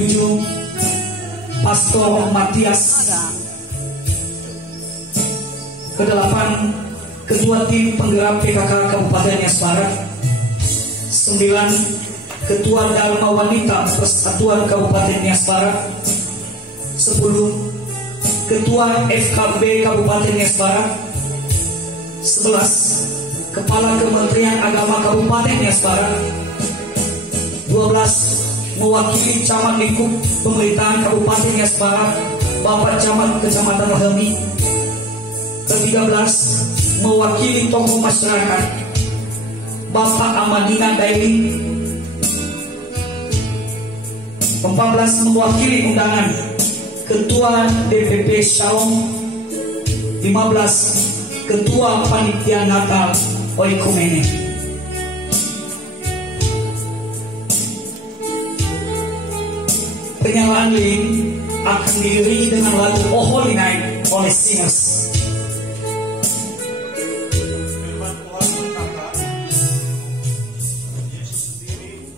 7. Pastor Matias. Ke-8, Ketua Tim Penggerak PKK Kabupaten Nias Barat. 9, Ketua Dharma Wanita Persatuan Kabupaten Nias Barat. 10, Ketua FKB Kabupaten Nias Barat. 11, Kepala Kementerian Agama Kabupaten Nias Barat. 12, mewakili Camat Lingkup Pemerintahan Kabupaten Nias Barat, Bapak Camat Kecamatan Helmi. Ke-13, mewakili tokoh masyarakat, Bapak Amadina Daily. 14, mewakili undangan, Ketua DPP Shalom. 15, Ketua Panitia Natal Oikumene. Penyalaan lilin akan diiringi dengan lagu Oh Holy Night oleh Singers. Firman Tuhan berkata, Yesus sendiri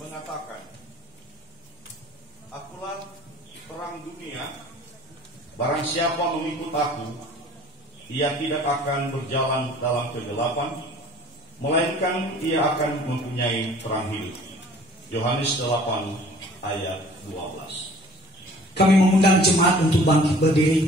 mengatakan, Akulah terang dunia, barang siapa mengikut aku, ia tidak akan berjalan dalam kegelapan, melainkan ia akan mempunyai terang hidup. Yohanes 8 ayat 12. Kami mengundang jemaat untuk bangkit berdiri.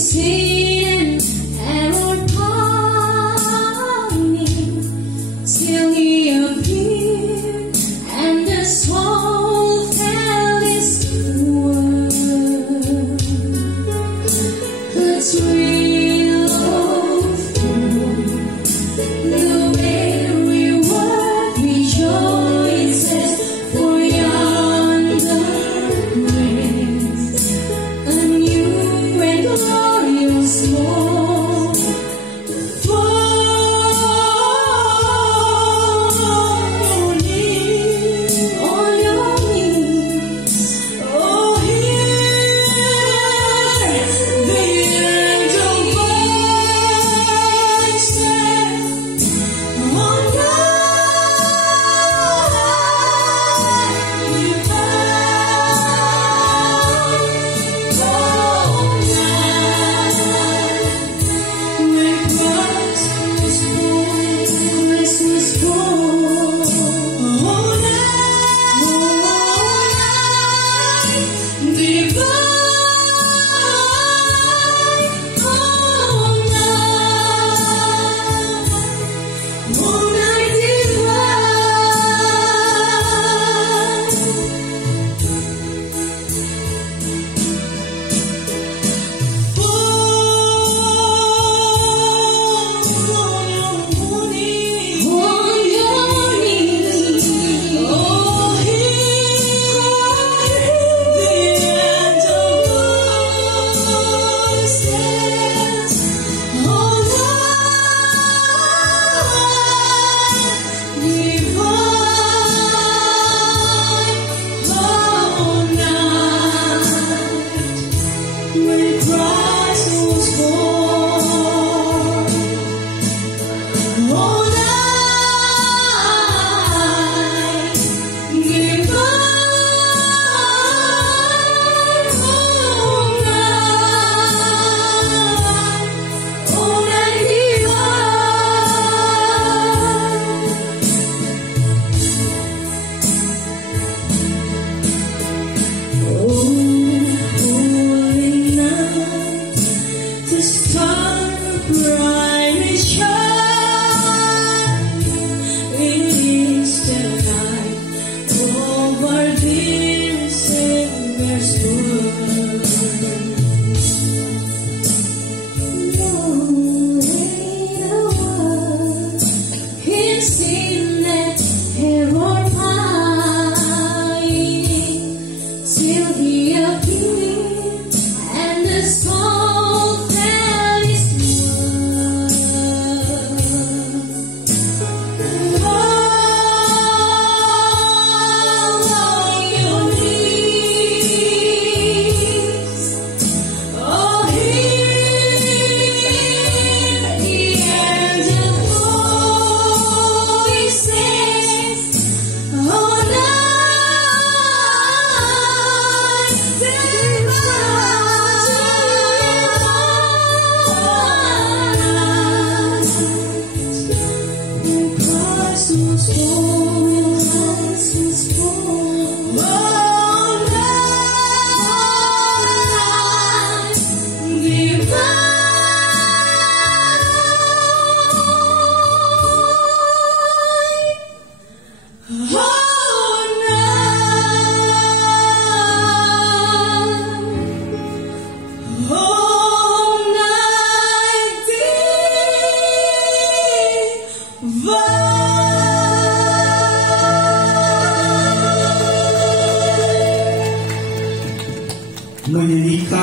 Sin and our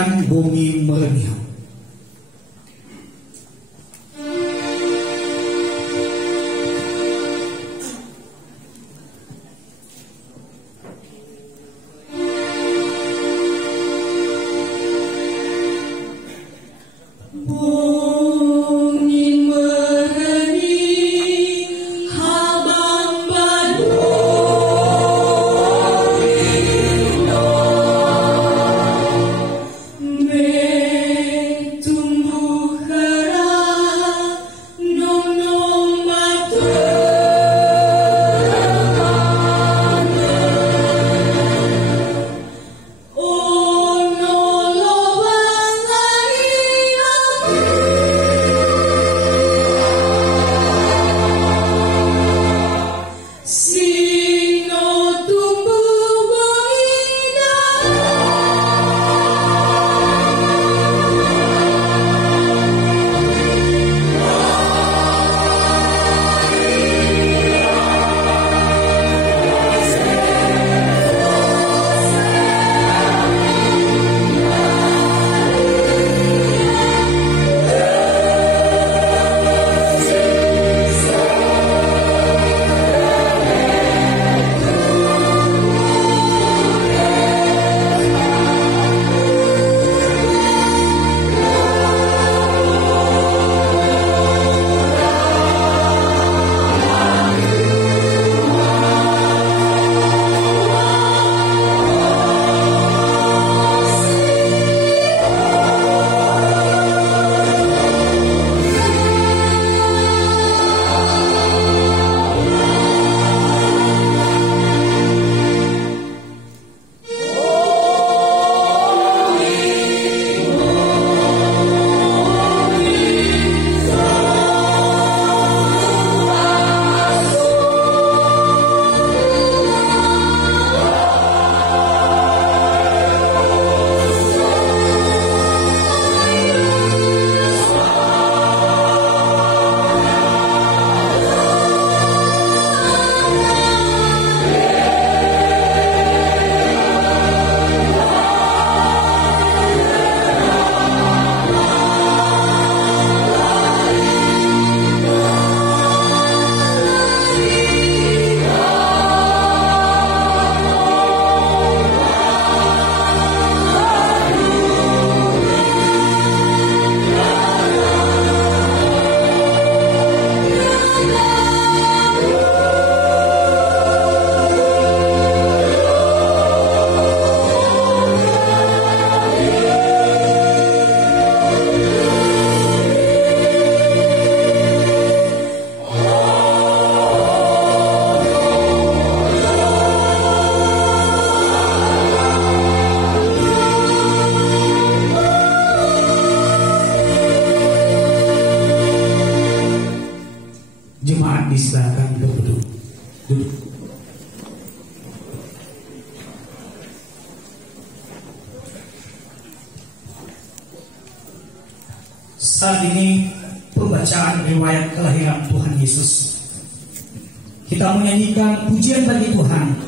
Pujian Bumi Merenihan. Jemaat disilakan duduk. Saat ini pembacaan riwayat kelahiran Tuhan Yesus. Kita menyanyikan pujian bagi Tuhan